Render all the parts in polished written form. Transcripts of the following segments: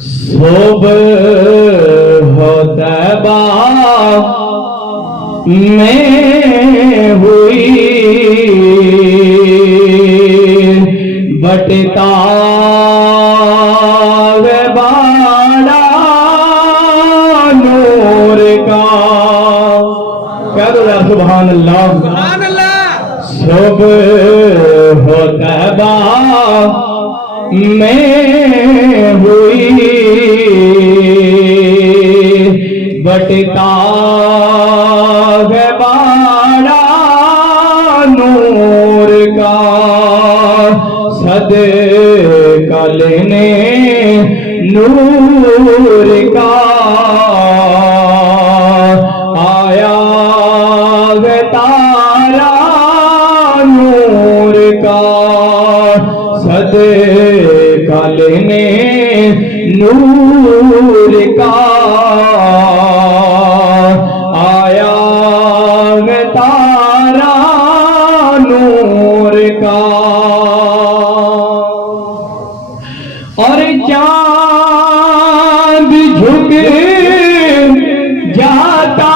صبح ہو طیبہ میں ہوئی بٹتا ہے باڑا نور کا. کہہ دو یار سبحان اللہ. صبح ہو طیبہ میں ہوئی بٹتا ہے باڑا نور کا. صدقہ لینے نور کا آیا ہے تارا نور کا. صدقہ لینے نور کا آیا ہے تارا نور کا. اور چاند جھک جاتا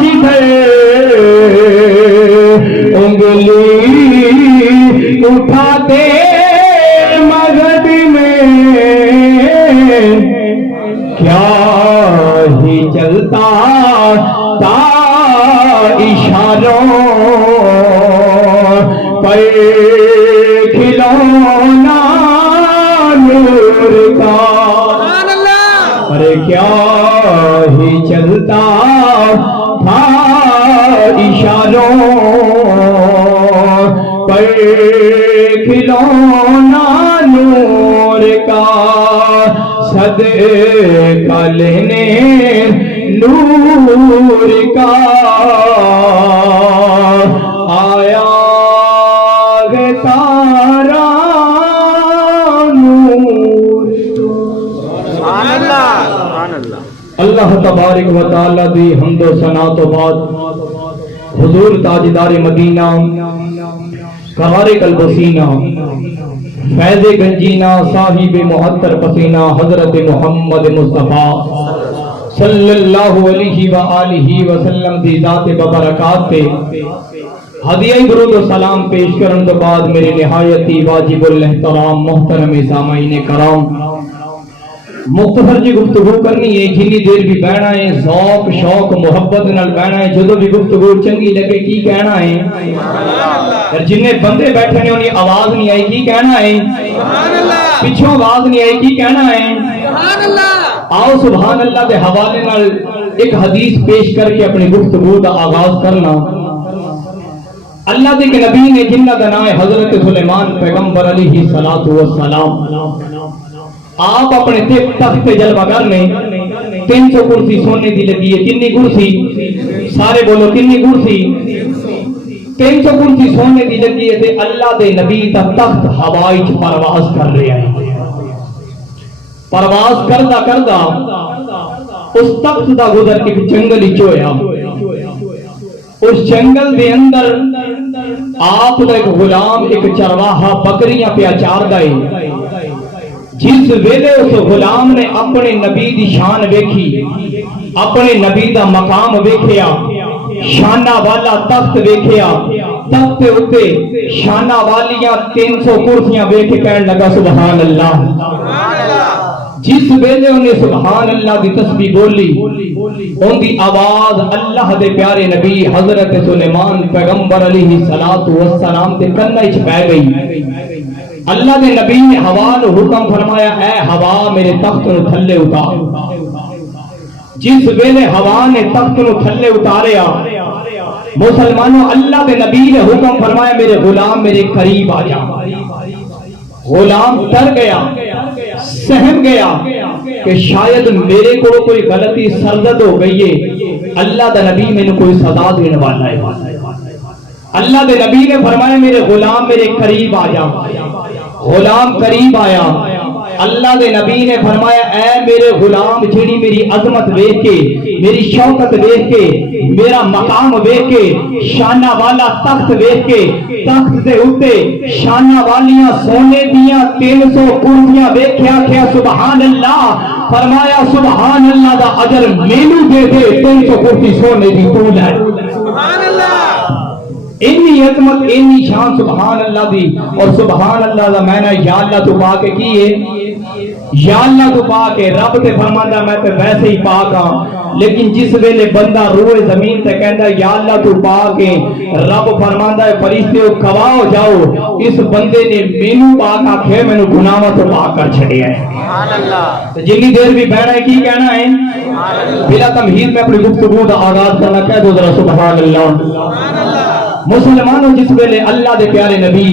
جدھر انگلی اٹھاتے مغرب میں کیا ہی چلتا تا اشاروں پر کھلونا نور کا. ارے کیا ہی چلتا تھا اشاروں پر کھلونا نور کا. صدقہ لینے نور کا آیا ہے تارا نور. اللہ تبارک و تعالی دی حمد و ثنا تو بعد حضور تاجدار مدینہ قرار قلب سینہ فیض گنجینہ صاحب محتر پسینہ حضرت محمد مصطفیٰ صلی اللہ علیہ وآلہ وسلم دی ذات ببرکات تے ہدیہ درود و سلام پیش کرن تو بعد میرے نہایتی واجب الاحترام محترم سامعین کرام مختصر جی گفتگو کرنی ہے. جنی دیر بھی بہنا ہے ذوق شوق محبت نال بہنا ہے. جدو بھی گفتگو چنگی لگے کی کہنا ہے جنہیں بندے بیٹھے نے انہیں آواز نہیں آئی کی کہنا ہے پچھوں آواز نہیں آئی کی کہنا ہے. آؤ سبحان اللہ دے حوالے نال ایک حدیث پیش کر کے اپنی گفتگو کا آغاز کرنا. اللہ دے کے نبی نے جنہ دا نام ہے حضرت سلیمان پیغمبر علیہ السلام. آپ اپنے تخت جلوہ گر میں 300 کرسی سونے دی لگی ہے. کتنی کرسی؟ سارے بولو کتنی کرسی؟ 300 کرسی سونے دی لگی ہے. اللہ دے نبی دا تخت ہوائی چ پرواز کر رہا ہے. پرواز کردہ کردہ اس تخت دا گزر ایک جنگل ہی چویا. اس جنگل دے اندر آپ دا ایک غلام ایک چرواہا بکریاں پہ چار دائے. جس ویلے اس غلام نے اپنے نبی دی شان ویکھی اپنے نبی دا مقام ویکھیا شانہ والا تخت ویکھیا تخت اتے شانہ والیاں 300 کرسیاں ویکھ کے کہنے لگا سبحان اللہ. جس ویلے انہیں سبحان اللہ دی تسبیح بولی ان دی آواز اللہ دے پیارے نبی حضرت سلیمان پیغمبر علیہ السلام تے کنے وچ پے گئی. اللہ دے نبی نے ہوا نو حکم فرمایا اے ہوا میرے تخت نو تھلے اتار. جس ویلے ہوا نے تخت نو تھلے اتاریا مسلمانوں اللہ دے نبی نے حکم فرمایا میرے غلام میرے قریب آ جا. غلام ڈر گیا سہم گیا کہ شاید میرے کو کوئی غلطی سرزد ہو گئی ہے. اللہ دے نبی میں کوئی سزا دینے والا ہے. اللہ دے نبی نے فرمایا میرے غلام میرے قریب آ جا. غلام قریب آیا اللہ دے نبی نے فرمایا اے میرے غلام جیڑی میری عظمت ویکھ کے میری شوکت ویکھ کے میرا مقام ویکھ کے شانہ والا تخت ویکھ کے تخت دے اوتے شانہ والیاں سونے دیاں 300 کرسیاں ویکھیا کیا سبحان اللہ فرمایا سبحان اللہ دا اجر مینوں دے دے 300 کرسی سونے دی تو لے سبحان اللہ انی عظمت انی شان سبحان اللہ دی اور سبحان اللہ دا میں نے یا اللہ تو پاک کی ہے یا اللہ تو پاک ہے رب تے فرماندا میں تے ویسے ہی پاک ہاں لیکن جس ویلے بندہ روئے زمین تے کہندا یا اللہ تو پاک ہے رب فرماندا ہے فرشتے گواہ ہو جاؤ اس بندے نے مینوں پاک آکھے مینوں گناہاں تو پاک کر چھڈیا ہے سبحان اللہ تے جنی دیر بھی بہنا ہے کی کہنا ہے بلا تمہید میں اپنی گفتگو دا آغاز کرنا کہہ دو ذرا سبحان اللہ سبحان اللہ مسلمانوں جس ویلے اللہ دے پیارے نبی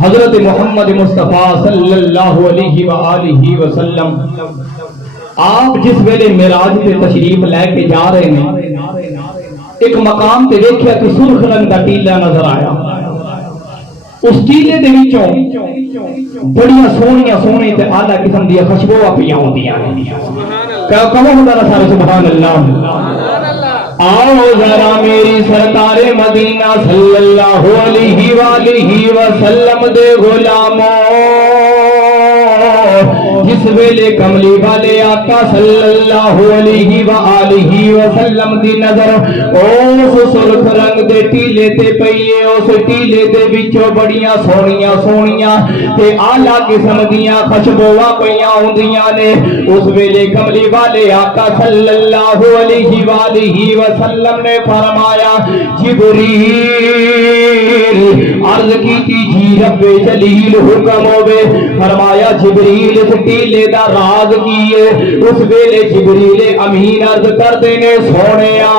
حضرت محمد مصطفیٰ صلی اللہ علیہ وآلہ وسلم آپ جس ویلے معراج پہ تشریف لے کے جا رہے ہیں ایک مقام تے دیکھیا کہ سرخ رنگ دا ٹیلا نظر آیا اس ٹیلے دے وچوں بڑیاں سونیاں سونے تے اعلیٰ قسم دی خوشبوواں پیاں ہوندیاں کہو ذرا سارے سبحان اللہ آؤ ذرا میری سرکار مدینہ صلی اللہ علیہ وآلہ وسلم دے غلاموں جس ویلے کملی والے آقا صلی اللہ علیہ وآلہ وسلم دی نظر اس سرخ رنگ دے ٹیلے تے پئیے اس ٹیلے دے وچوں بڑیاں سونیاں سونیاں تے اعلیٰ قسم دیاں خوشبوواں پئیاں ہوندیاں نے اس ویلے کملی والے آقا صلی اللہ علیہ وآلہ وسلم نے فرمایا جبریل عرض کی جی رب جلیل حکم ہوے فرمایا جبریل اس ٹیلے دا راز کیے اس ویلے جبریل امین عرض کردے نے سونیا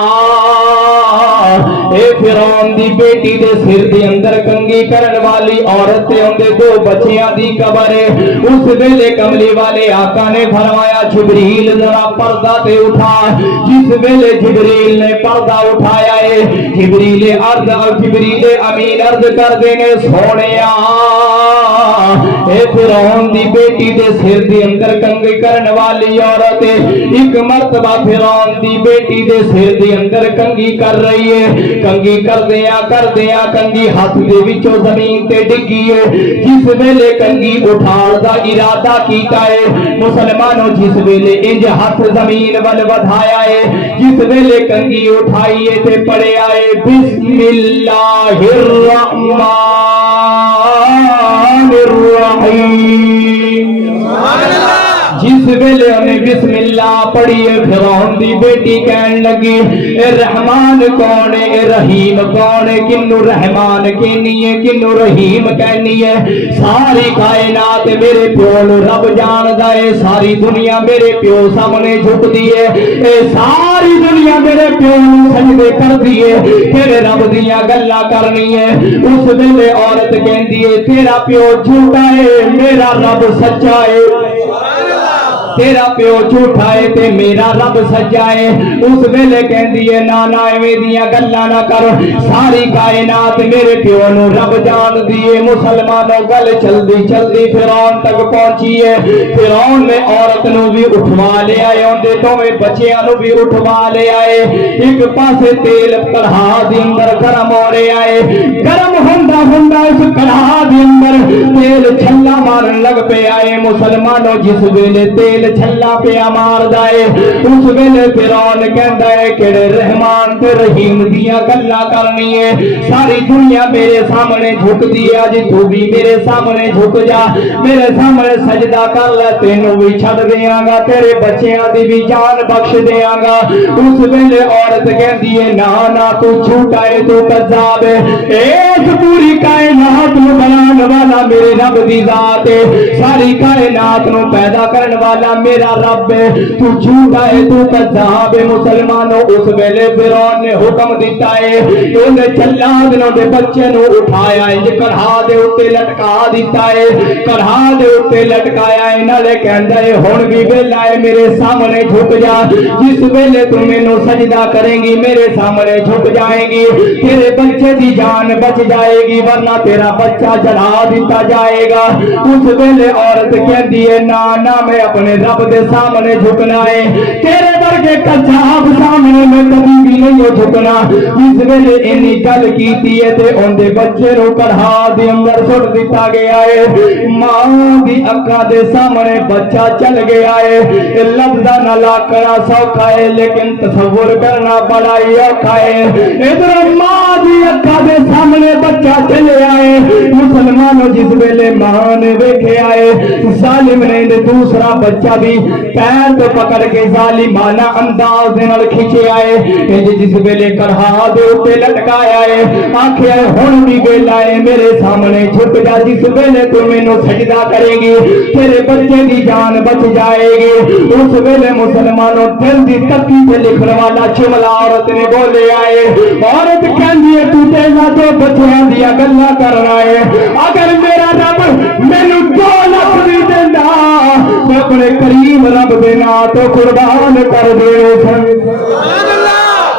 اے فرعون دی بیٹی دے سر دے اندر کنگھی کرن والی عورت تے اندے 2 بچیاں دی قبر ہے اس ویلے کملی والے آقا نے فرمایا جبریل ذرا پردہ تے اٹھا جس ویلے جبریل نے پردہ اٹھایا ہے جبریل امین عرض کر دینے سونیا اے فرعون دی بیٹی دے سر دے اندر کنگھی کرن والی عورت ایک مرتبہ فرعون دی بیٹی دے سر دے اندر کنگھی کر رہی ہے کنگھی کر دیا کنگھی ہاتھ دے وچوں زمین تے ڈگی ہے جس ویلے کنگھی اٹھان دا ارادہ کیتا ہے مسلمانوں جس ویلے انج ہاتھ زمین ول ودھایا ہے جس ویلے کنگھی اٹھائی ہے تے پڑھیا ہے بسم اللہ الرحمن الرحیم جس ویلے انہیں بسم اللہ پڑھی فرعون دی بیٹی کہن لگی اے رحمان کون ہے اے رحیم کون ہے کنو رحمان کہنی ہے کنو رحیم کہنی ہے ساری کائنات میرے پیو نو رب جاندا ہے ساری دنیا میرے پیو سامنے جھک دی ہے اے ساری دنیا میرے پیو نو سجدے کردی ہے تیرے رب دیاں گلاں کرنی ہے اس ویلے عورت کہندی ہے تیرا پیو جھوٹا ہے میرا رب سچا ہے تیرا پیو جھوٹا ہے تے میرا رب سچا ہے اس ویلے کہندی ہے نا نا ایویں دیاں گلاں نہ کر ساری کائنات میرے پیو نو رب جان دی ہے مسلمانوں گل چلدی چلدی فرعون تک پہنچی ہے فرعون نے عورت نو بھی اٹھوا لے آئے اندے دوویں بچیاں نو بھی اٹھوا لے آئے ایک پاسے تیل کڑھا دے اندر گرم ہو رہا ہے گرم ہوندا ہوندا اس کڑھا دے اندر تیل چھلا مارن لگ پے آئے مسلمانوں جس ویلے تیل چھلا پیا مار دائے اس ویلے فرعون کہندا ہے کیڑے رحمان تے رحیم دیاں گلاں کرنی ہے ساری دنیا میرے سامنے جھک دی ہے اج تو بھی میرے سامنے جھک جا میرے سامنے سجدہ کر لے تینوں بھی چھڈ دیاں گا تیرے بچیاں دی بھی جان بخش دیاں گا اس ویلے عورت کہندی ہے نا نا تو جھوٹا ہے تو کذاب ہے اس پوری کائنات نو بنانے والا میرے رب دی ذات ہے ساری کائنات نو پیدا کرنے والا میرا رب ہے، تو جھوٹا ہے، تو کذاب ہے۔ مسلمانوں اس ویلے فرعون نے حکم دیتا ہے، انہیں جلاد دے بچے نو اٹھایا ہے، کڑھا دے اتے لٹکا دیتا ہے، کڑھا دے اتے لٹکایا ہے، نالے کہندا ہے ہن بھی ویلا ہے میرے سامنے جھک جا، جس ویلے تو مینوں سجدہ کریں گی میرے سامنے جھک جائیں گی، تیرے بچے دی جان بچ جائے گی، ورنہ تیرا بچہ جلا دیتا جائے گا۔ اس ویلے عورت کہندی ہے نا نا میں اپنے رب دے سامنے جھکنا ہے، تیرے ورگے کذاب سامنے میں کبھی بھی نہیں جھکنا۔ اس ویلے انی گل کیتی ہے تے اندے بچے نو کڑھا دے اندر سٹ دتا گیا ہے، ماں دی اکھاں دے سامنے بچہ چل گیا ہے۔ لفظاں نال آکھنا سوکھا ہے لیکن تصور کرنا بڑا ہی اوکھا ہے۔ ادھر ماں دی اکھاں دے سامنے بچہ چلے آئے، مسلمانوں جس ویلے ماں نے ویکھیا ہے ظالم نے دوسرا بچہ بھی پیر تو پکڑ کے ظالمانہ انداز دے نال کھچے آئے، جس ویلے کڑھا دے اوتے لٹکایا ہے، آکھیا ہن بھی ویلا ہے میرے سامنے جھک جا، جس ویلے تو مینوں سجدہ کرے گی تیرے بچے دی جان بچ جائے گی۔ اس ویلے مسلمانوں دل دی تکی تے لکھن والا جملہ عورت نے بولے آئے، عورت کہندی ہے تو تیرا تو بچیاں دیا گلاں کر رہا ہے، اگر میرا رب مینوں 2 لاکھ بھی دیندا میں اپنے کریم رب دے نام تو قربان کر دے سن۔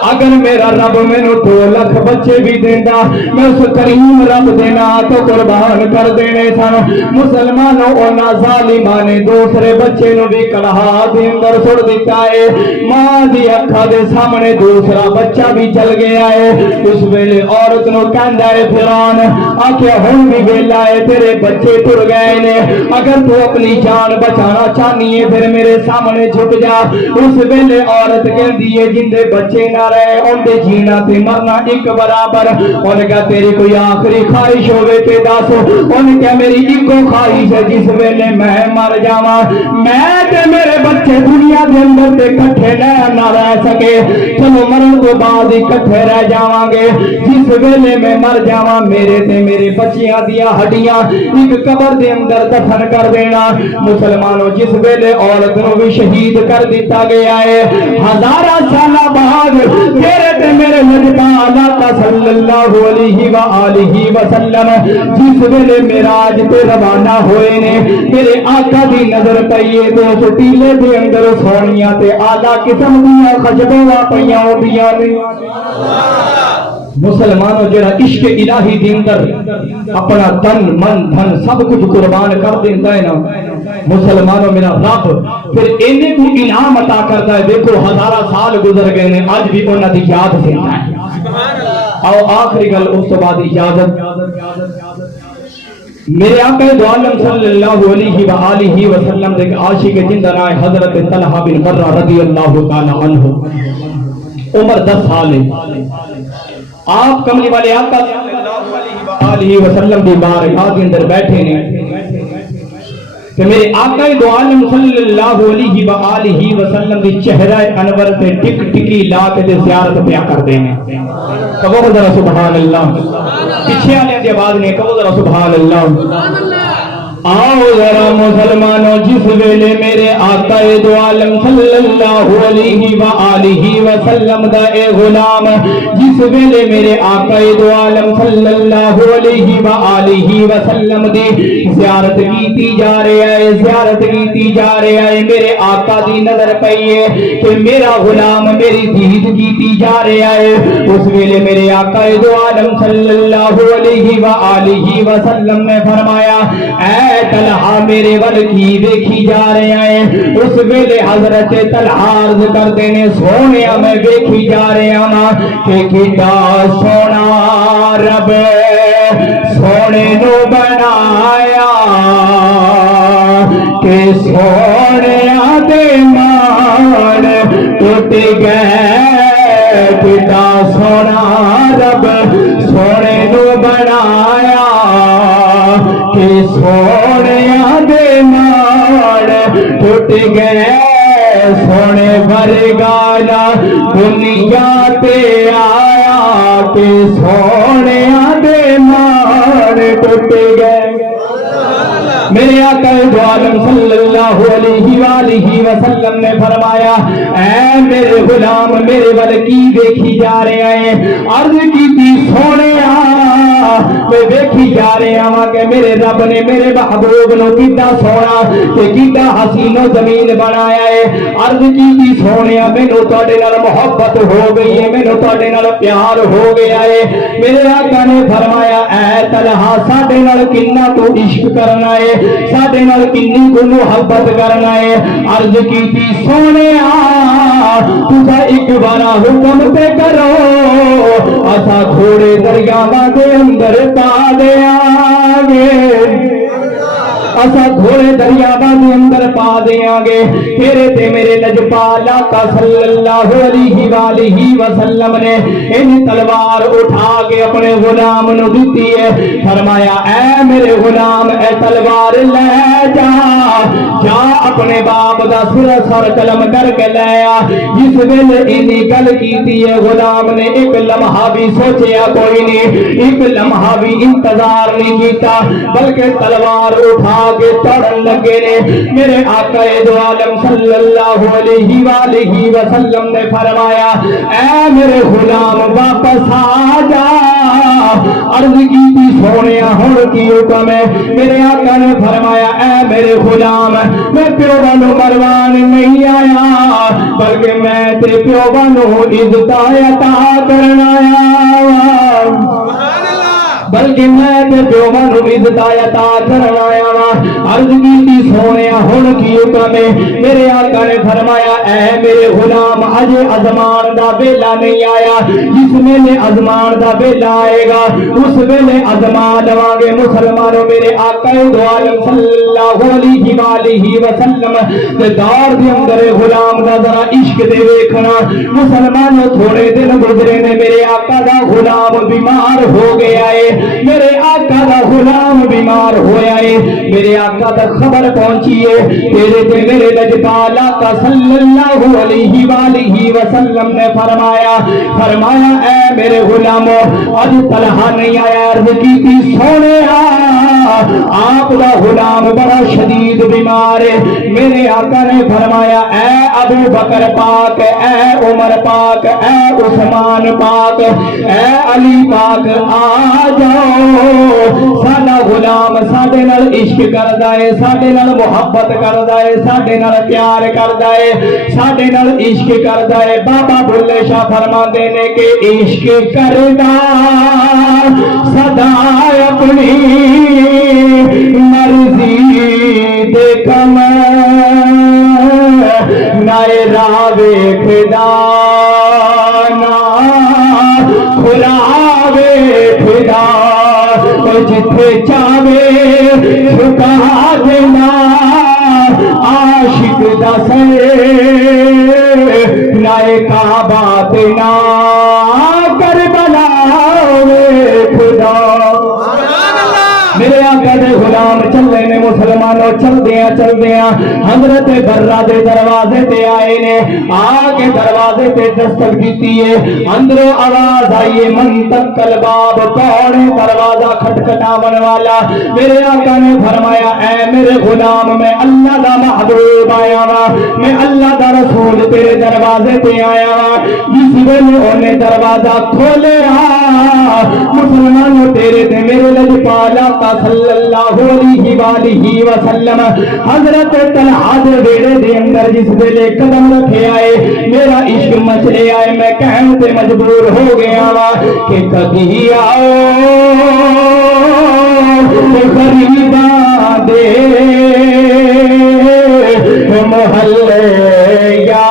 اگر میرا رب مینوں 2 لاکھ بچے بھی دیندا میں اس کریم رب دے نام تو قربان کر دینے سن۔ مسلمانوں انہاں ظالماں نے دوسرے بچے نو بھی کڑھا دے اندر سٹ دتا ہے، ماں دی اکھاں دے سامنے دوسرا بچہ بھی چل گیا ہے۔ اس ویلے عورت نو کہندا ہے فرعون آکھیا ہن بھی ویلا ہے تیرے بچے ٹر گئے نے، اگر تو اپنی جان بچانا چاہنی ہے پھر میرے سامنے جھک جا۔ اس ویلے عورت کہندی ہے جندے بچے نہ رہے ان دے جینا تے مرنا ایک برابر، ان کا تیری کوئی آخری خواہش ہوئے تے دس، ان کا میری ایکو خواہش ہے جس ویلے میں مر جاواں میں تے میرے بچے دنیا دے اندر تے کٹھے نہ رہ سکے، چلو مرن تو بعد ہی کٹھے رہ جاواں گے، جس ویلے میں مر جاواں میرے تے میرے بچیاں دیا ہڈیاں ایک قبر دے اندر دفن کر دینا۔ مسلمانوں جس ویلے عورت نو بھی شہید کر دیتا گیا ہے، ہزارہ سالہ بعد تیرے تے میرے نجبان آقا صلی اللہ علیہ وآلہ وسلم جس ویلے معراج تے روانہ ہوئے نے، میرے آقا دی نظر پئیے تو اس ٹیلے دے اندر سونیاں تے اعلیٰ قسم دیاں خشبوئاں پئیاں ہوندیاں نے۔ مسلمانوں جڑا عشق الہی دے اندر اپنا تن من دھن سب کچھ قربان کر دیتا ہے نا، مسلمانوں میرا رب پھر اینے کو انعام عطا کرتا ہے۔ دیکھو ہزارہ سال گزر گئے نے اج بھی انہاں دی یاد زندہ ہے۔ آؤ آخری گل اس تو بعد اجازت، میرے آقا دو عالم صلی اللہ علیہ وآلہ وسلم دے عاشق زندہ نام حضرت طلحہ بن مرہ رضی اللہ تعالی عنہ، عمر 10 سال ہے، آپ کملی والے آقا صلی اللہ علیہ وسلم دی بارگاہ کے اندر بیٹھے نے کہ میرے آقا دو عالم صلی اللہ علیہ وآلہ وسلم دی چہرہ انور سے ٹک ٹکی لا کے دے زیارت پیا کر دینے، کہو ذرا سبحان اللہ، پیچھے آنے دی آواز نے کہو ذرا سبحان اللہ۔ آؤ ذرا مسلمانوں جس ویلے میرے آقا دو عالم صلی اللہ علیہ وآلہ وسلم دا اے غلام جس ویلے میرے آقا دو عالم صلی اللہ علیہ وآلہ وسلم دی زیارت کیتی جا رہے آئے، زیارت کیتی جا رہے آئے، میرے آقا دی نظر پئیے کہ میرا غلام میری دید کیتی جا رہے آئے۔ اس ویلے میرے آقا دو عالم صلی اللہ علیہ وآلہ وسلم نے فرمایا اے طلحہ میرے ول کی دیکھی جا رہے ہیں۔ اس ویلے حضرت طلحہ عرض کرتے نے سونیا میں دیکھی جا رہے ہیں کہ کتا سونا رب سونے نو بنایا کہ سونے دے مان ٹوٹ گئے، کتا سونا رب سونے نو بنایا کہ سونے دے مان ٹوٹ گئے، سونے ورگانا دنیا تے آیا کہ سونے دے مان ٹوٹ گئے۔ میرے آقا دو عالم صلی اللہ علیہ وآلہ وسلم نے فرمایا اے میرے غلام میرے ول کی دیکھی جا رہے ہیں؟ عرض کی تھی سونے میں دیکھی جا رہے ہیں کہ میرے رب نے میرے محبوب نو کیتا سونا تے کیتا حسین و زمین بنایا ہے۔ عرض کی تھی سونے مینوں تواڈے نال محبت ہو گئی ہے، مینوں تواڈے نال پیار ہو گیا ہے۔ میرے آقا نے فرمایا اے طلحہ ساڈے نال کنا تو عشق کرنا ہے، ساڈے نال کنی کو محبت کرنا ہے۔ عرض کی تھی سونے تسا ایک بار حکم تے کرو اسا تھوڑے دریاواں دے اندر پا دیاں گے، اسا گھوڑے دریاواں دے اندر پا دیاں گے۔ تیرے تے میرے لجپال آقا صلی اللہ علیہ وآلہ وسلم نے ان تلوار اٹھا کے اپنے غلام نو دتی ہے۔ فرمایا اے میرے غلام اے تلوار لے جا، جا اپنے باپ دا سر قلم کر کے لے آ۔ جس ویلے اینی گل کیتی ہے غلام نے ایک لمحہ بھی سوچیا کوئی نہیں، ایک لمحہ بھی انتظار نہیں کیتا، بلکہ تلوار اٹھا کے توڑن لگے نے۔ میرے آقا دو عالم صلی اللہ علیہ وآلہ وسلم نے فرمایا اے میرے غلام واپس آ جا۔ عرض کی تھی سونے ہن کی حکم ہے؟ میرے آقا نے فرمایا اے میرے غلام میں پیو بانو مروان نہیں آیا، بلکہ میں تے پیو بانو عزت عطا کرنا آیا، بلکہ میں تے پیو بانو عزت عطا کرنا آیا۔ عرض کی تھی سونے ہن کی حکم ہے؟ میرے آقا نے فرمایا اے میرے غلام اج ازمان دا ویلا نہیں آیا، جس ویلے ازمان دا ویلا آئے گا اس ویلے ازمان لواں گے مسلمانوں۔ میرے آقا دو عالم صلی اللہ علیہ وآلہ وسلم دے دور دے اندر غلام دا ذرا عشق دے ویکھنا مسلمانوں۔ تھوڑے دن گزرے نے میرے آقا دا غلام بیمار ہو گیا ہے، میرے آقا دا غلام بیمار ہویا ہے۔ میرے آقا دا خبر پہنچی ہے، تیرے تے میرے لجپال آقا صلی اللہ علیہ وآلہ وسلم نے فرمایا اے میرے غلامو اج طلحہ نہیں آیا۔ عرض کی تھی سونے آپ دا غلام بڑا شدید بیمار ہے۔ میرے آقا نے فرمایا اے ابو بکر پاک، اے عمر پاک، اے عثمان پاک، اے علی پاک آ جاؤ، ساڈا غلام ساڈے نال عشق کردا ہے، ساڈے نال محبت کردا ہے، ساڈے نال پیار کردا ہے، ساڈے نال عشق کردا ہے۔ بابا بھلے شاہ فرماندے نے کہ عشق کردا سدا اپنی مرضی دے کم نائے راہ ویکھدا نا کھلا ویکھدا، جتھے چاہے جھکا دینا عاشق دا سر نائے کعبہ تے نا کربلا ویکھدا۔ میرے آقا دے غلام چلے نے مسلمانوں، چلدیاں حضرت برہ دے دروازے تے آئے نے، آ کے دروازے تے دستک کیتی ہے، اندروں آواز آئی من تکل باب، کون ہے دروازہ کھٹکھٹاون والا؟ میرے آقا نے فرمایا اے میرے غلام میں اللہ دا محبوب آیا وا، میں اللہ دا رسول تیرے دروازے تے آیا وا۔ جس ویلے اونے دروازہ کھولیا مسلمانوں تیرے تے میرے لجپال آقا صلی اللہ علیہ وآلہ وسلم حضرت طلحہ دے ویڑے دے اندر جس ویلے قدم رکھے آئے میرا عشق مچلے آئے، میں کہنے تے مجبور ہو گیا وا کہ کبھی آؤ غریباں دے محلے یا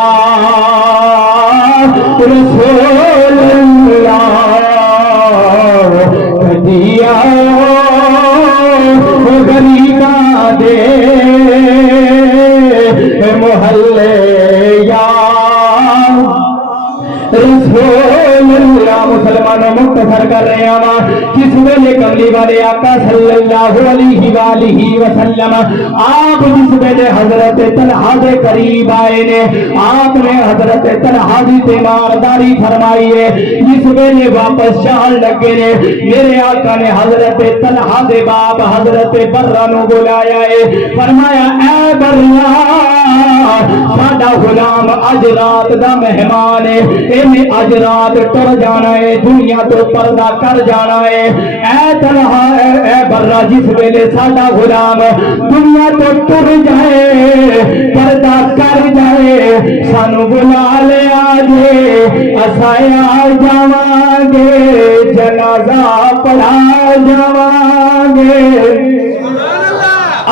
رسول اللہ، کبھی آؤ غریباں دے محلے یا رسول اللہ۔ مسلمانوں مختصر کر رہے ہیں جس ویلے کملی والے آقا صلی اللہ علیہ وآلہ وسلم آپ جس ویلے حضرت طلحہ دے قریب آئے نے آپ نے حضرت طلحہ دی تیمارداری فرمائی ہے. جس ویلے واپس جان لگے نے میرے آقا نے حضرت طلحہ دے باپ حضرت برہ نو بلایا ہے. فرمایا اے برہ ساڈا غلام اج رات دا مہمان ہے, اینے اج رات ٹر جانا ہے, دنیا تو پردہ کر جانا ہے. اے طلحہ اے برہ جس ویلے ساڈا غلام دنیا تو ٹر جائے پردہ کر جائے سانو بلا لے آجے اساں آ جاواں گے جنازہ پڑھا جاواں گے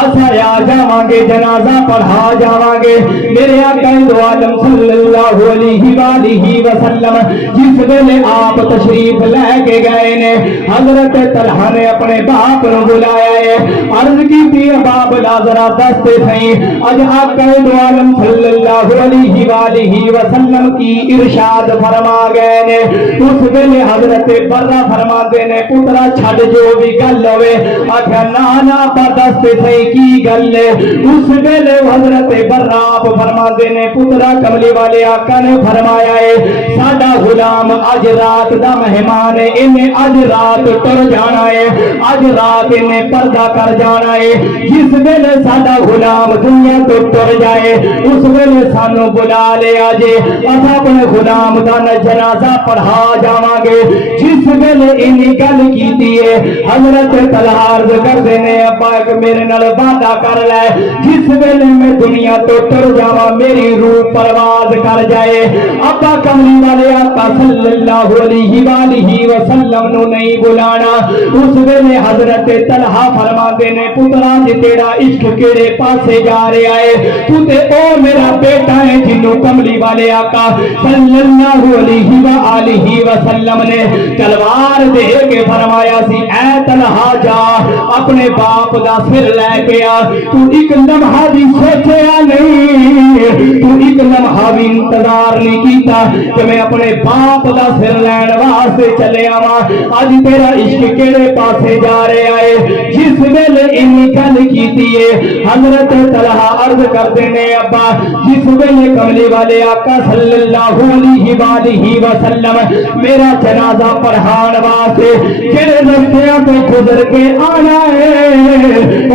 اساں آ جاواں گے جنازہ پڑھا جاواں گے. میرے آقا دو عالم صلی اللہ علیہ وآلہ وسلم جس ویلے آپ تشریف لے کے گئے نے حضرت طلحہ نے اپنے باپ کو بلایا ہے. عرض کی تھی باپ ذرا دستے سہیں اج آقا دو عالم صلی اللہ علیہ وآلہ وسلم کی ارشاد فرما گئے نے. اس ویلے حضرت برہ فرماتے نے پترا چھڈ جو بھی گل ہوئے آخیا نا دستے سہیں کی گل ہے. اس ویلے حضرت برہ آپ فرماتے نے پترا کملی والے آقا نے فرمایا ہے ساڈا غلام اج رات دا مہمان ہے, انہیں اج رات ٹر جانا ہے, اج رات انہیں پردہ کر جانا ہے. جس ویلے ساڈا غلام دنیا تو ٹر جائے اس ویلے سانو بلا لے آجے اساں اپنے غلام دا جنازہ پڑھا جاواں گے. جس ویلے انہیں گل کیتی ہے حضرت طلحہ عرض کردے نے ابا میرے نال وعدہ کر لے جس ویلے میں دنیا تو ٹر جاواں میری روح پرواز کر جائے. ابا کملی والے آقا صلی اللہ علیہ وآلہ وسلم نو نہیں بلانا. اس ویلے حضرت طلحہ فرماتے نے پترا جی تیرا عشق کیڑے پاسے جا رہا ہے, تو تے او میرا بیٹا ہے جنوں کملی والے آقا صلی اللہ علیہ وآلہ وسلم نے تلوار دے کے فرمایا سی اے طلحہ جا اپنے باپ دا سر لے کے آ. تو ایک لمحہ بھی سوچیا نہیں, تو ایک لمحہ بھی انتظار نہیں کیتا کہ میں اپنے باپ دا سر لین واسطے چلے آواں. اج تیرا عشق کیڑے پاسے جا رہا ہے. جس ویلے انی گل کیتی ہے حضرت طلحہ عرض کردے نے ابا جس ویلے کملی والے آقا صلی اللہ علیہ وآلہ وسلم میرا جنازہ پڑھان واسطے جڑے رستیاں تو گزر کے آنا ہے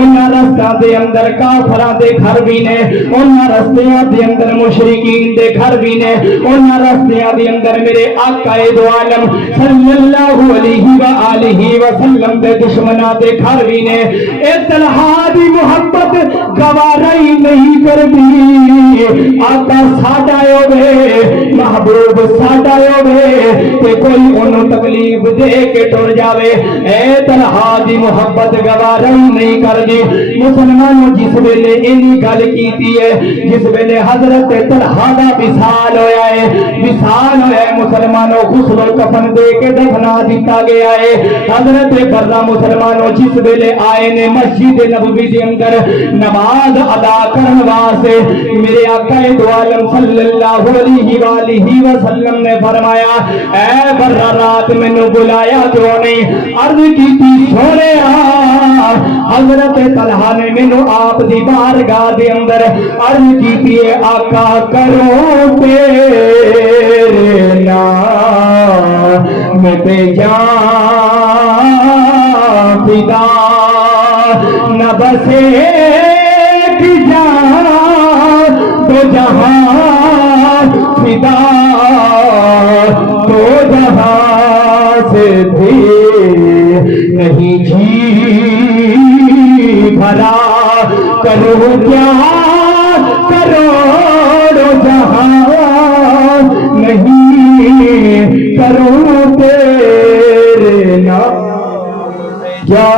انہاں رستاں دے اندر کافراں دے گھر بھی نے, انہاں رستیاں دے اندر مشرکین دے گھر بھی نے, انہاں رستیاں دے اندر میرے آقا دو عالم صلی اللہ علیہ وآلہ وسلم دے دشمناں دے گھر بھی نے. اے طلحہ دی محبت گوارا ہی نہیں کردی آقا ساڈا ہوے محبوب ساڈا ہوے تے کوئی اونوں تکلیف دے کے ٹر جاوے. اے طلحہ دی محبت گوارا ہی نہیں کردی. مسلمانوں جس ویلے اینی گل کیتی ہے جس ویلے حضرت طلحہ دا وصال ہویا ہے مسلمانوں غسل و کفن دے کے دفنا دیتا گیا ہے. حضرت برہ مسلمانوں جس ویلے آئے نے مسجد نبوی دے اندر نماز ادا کرن واسطے میرے آقا دو عالم صلی اللہ علیہ وآلہ وسلم نے فرمایا اے برہ رات مینوں بلایا کیوں نہیں؟ عرض کیتی سونیا حضرت طلحہ نے مینوں آپ دی بارگاہ دے اندر عرض کیتی ہے آقا کرو تیرے نام تے جان فدا نہ بسے کی جان تو جہاں فدا تو جہاں سے بھی نہیں جی بھلا کرو کیا کروڑو جہاں نہیں کرو تیرے نام یا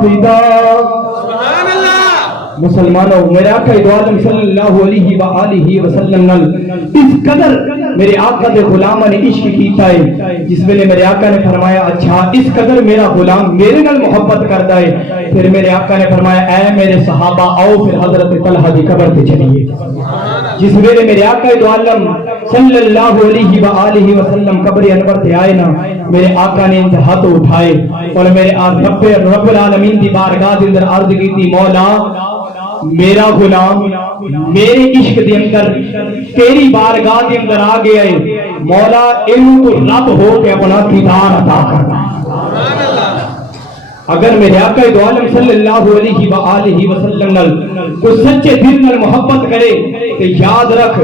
فدا. مسلمانوں میرے آقا دو عالم صلی اللہ علیہ وآلہ وسلم نال اس قدر میرے آقا دے غلام نے عشق کیتا ہے جس ویلے میرے آقا نے فرمایا اچھا اس قدر میرا غلام میرے نال محبت کرتا ہے. پھر میرے آقا نے فرمایا اے میرے صحابہ آؤ پھر حضرت طلحہ دی قبر پہ چلیے. جس ویلے میرے آقا دو عالم صلی اللہ علیہ وآلہ وسلم قبر انور سے آئے نا، میرے آقا نے ان سے ہاتھ اٹھائے اور میرے رب العالمین کی بارگاہ کے اندر عرض کی تھی، مولا میرا غلام میرے عشق دے اندر تیری بارگاہ دے اندر آ گیا ہے، مولا علم تو رب ہو کے اپنا دیدار عطا کرنا۔ اگر میرے آقا دو عالم صلی اللہ علیہ وآلہ وسلم نال کوئی سچے دل نال محبت کرے تو یاد رکھ،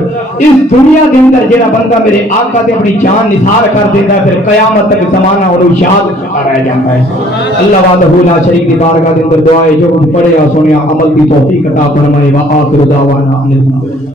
اس دنیا کے اندر جڑا بندہ میرے آقا تے اپنی جان نثار کر دیتا ہے، پھر قیامت تک زمانہ انہوں یاد کرتا رہ جاتا ہے۔ اللہ وحدہ لا شریک دی بارگاہ کے اندر دعائے جو کچھ پڑھے سنیا عمل کی توفیق عطا فرمائے۔ وآخر دعوانا